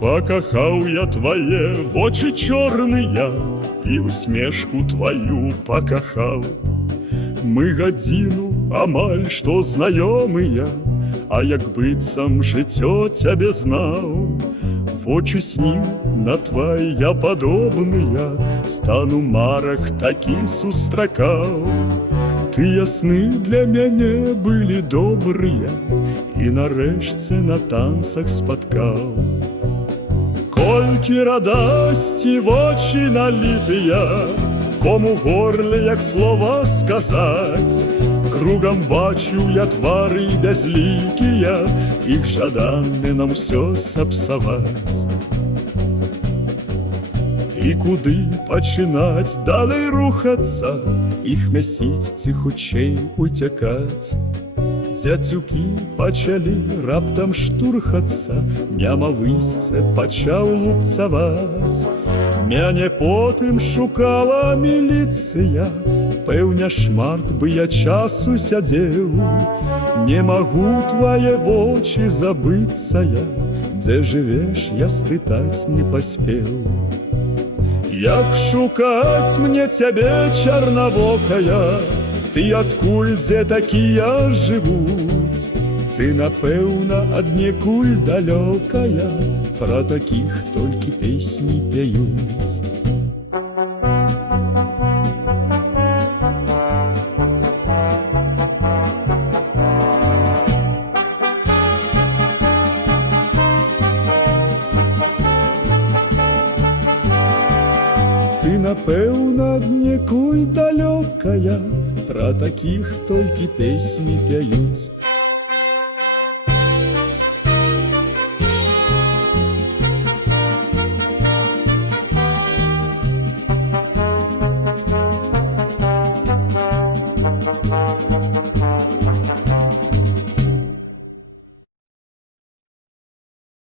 Пакахаў я твае вочы чорныя і усмешку тваю пакахаў. Мы гадзіну амаль што знаёмыя, а як быццам жыццё цябе знаў. Вочы с ним на твоя падобныя, стану марах такі сустракаў. Тыя сны для мяне былі добрыя, і нарэшце на танцах спаткаў. Колькі радасці вочы налітыя, кому горле як слова сказаць. Кругам бачу я твары бязлікія, іх жаданне нам усё сапсаваць. І куды пачынаць далей рухацца, іх мясіць ці хутчэй уцякаць. Дзяцюкі пачалі раптам штурхацца, няма выйсце пачаў лупцаваць. Мяне потым шукала міліцыя, пэўня шмат бы я часу сядзеў. Не магу твае вочы забыцца я, дзе жывеш я спытаць не паспеў. Як шукаць мне цябе, чарнавокая, ты адкуль, дзе такія жывуць? Ты, напэўна, аднекуль далёкая, пра такіх толькі песні пяюць. Ты, напэўна, аднекуль далёкая, пра такіх толькі песні пяюць.